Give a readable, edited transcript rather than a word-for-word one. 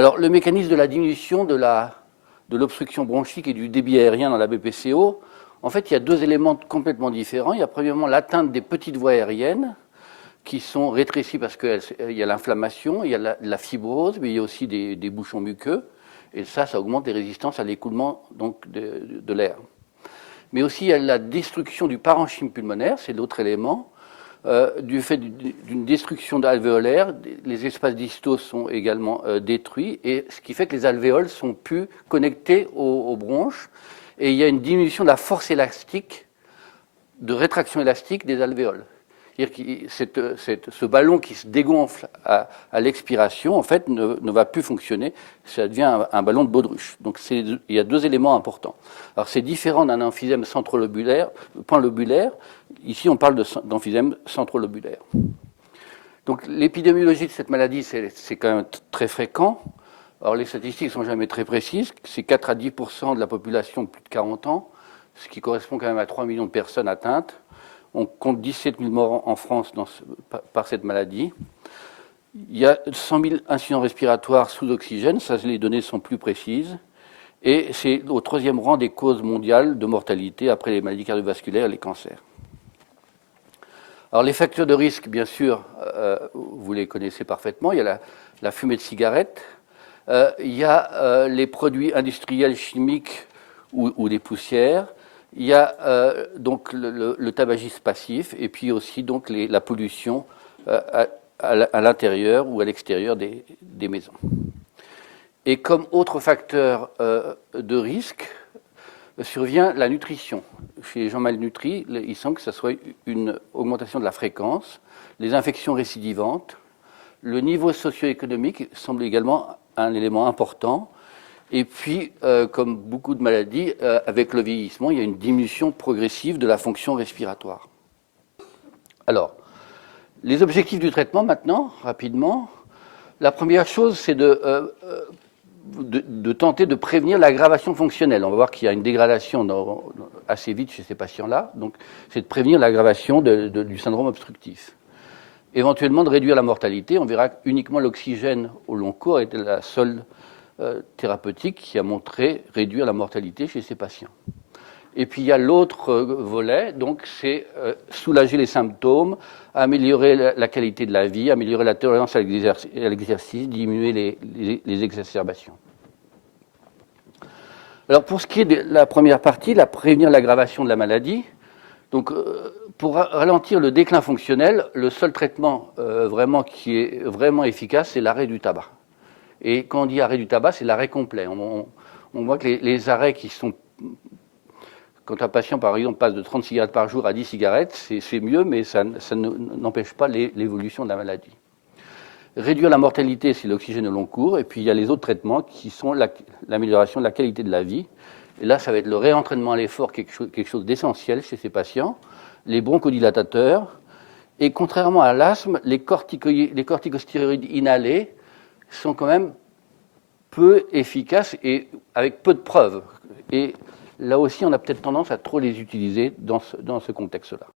Alors, le mécanisme de la diminution de l'obstruction bronchique et du débit aérien dans la BPCO, en fait, il y a deux éléments complètement différents. Il y a premièrement l'atteinte des petites voies aériennes qui sont rétrécies parce qu'il y a l'inflammation, il y a la fibrose, mais il y a aussi des bouchons muqueux. Et ça augmente les résistances à l'écoulement de l'air. Mais aussi, il y a la destruction du parenchyme pulmonaire, c'est l'autre élément. Du fait d'une destruction alvéolaire, les espaces distaux sont également détruits, et ce qui fait que les alvéoles sont plus connectés aux bronches, et il y a une diminution de la force élastique, de rétraction élastique des alvéoles. C'est-à-dire que ce ballon qui se dégonfle à l'expiration, en fait, ne va plus fonctionner. Ça devient un ballon de baudruche. Donc, il y a deux éléments importants. Alors, c'est différent d'un emphysème centrolobulaire, point lobulaire. Ici, on parle d'emphysème centrolobulaire. Donc, l'épidémiologie de cette maladie, c'est quand même très fréquent. Alors, les statistiques ne sont jamais très précises. C'est 4 à 10% de la population de plus de 40 ans, ce qui correspond quand même à 3 millions de personnes atteintes. On compte 17 000 morts en France par cette maladie. Il y a 100 000 incidents respiratoires sous oxygène, ça les données sont plus précises. Et c'est au troisième rang des causes mondiales de mortalité après les maladies cardiovasculaires et les cancers. Alors les facteurs de risque, bien sûr, vous les connaissez parfaitement. Il y a la fumée de cigarette, il y a les produits industriels chimiques ou les poussières. Il y a donc le tabagisme passif et puis aussi donc la pollution à l'intérieur ou à l'extérieur des maisons. Et comme autre facteur de risque, survient la nutrition. Chez les gens malnutris, il semble que ce soit une augmentation de la fréquence, les infections récidivantes, le niveau socio-économique semble également un élément important. Et puis, comme beaucoup de maladies, avec le vieillissement, il y a une diminution progressive de la fonction respiratoire. Alors, les objectifs du traitement maintenant, rapidement. La première chose, c'est de tenter de prévenir l'aggravation fonctionnelle. On va voir qu'il y a une dégradation assez vite chez ces patients-là. Donc, c'est de prévenir l'aggravation du syndrome obstructif. Éventuellement, de réduire la mortalité. On verra uniquement l'oxygène au long cours est la seule thérapeutique qui a montré réduire la mortalité chez ces patients. Et puis il y a l'autre volet, donc c'est soulager les symptômes, améliorer la qualité de la vie, améliorer la tolérance à l'exercice, diminuer les exacerbations. Alors pour ce qui est de la première partie, prévenir l'aggravation de la maladie, donc pour ralentir le déclin fonctionnel, le seul traitement qui est vraiment efficace, c'est l'arrêt du tabac. Et quand on dit arrêt du tabac, c'est l'arrêt complet. On voit que les arrêts qui sont... Quand un patient, par exemple, passe de 30 cigarettes par jour à 10 cigarettes, c'est mieux, mais ça n'empêche pas l'évolution de la maladie. Réduire la mortalité, c'est l'oxygène au long cours. Et puis, il y a les autres traitements qui sont l'amélioration de la qualité de la vie. Et là, ça va être le réentraînement à l'effort, quelque chose d'essentiel chez ces patients. Les bronchodilatateurs. Et contrairement à l'asthme, les corticostéroïdes inhalés sont quand même peu efficaces et avec peu de preuves. Et là aussi, on a peut-être tendance à trop les utiliser dans ce contexte-là.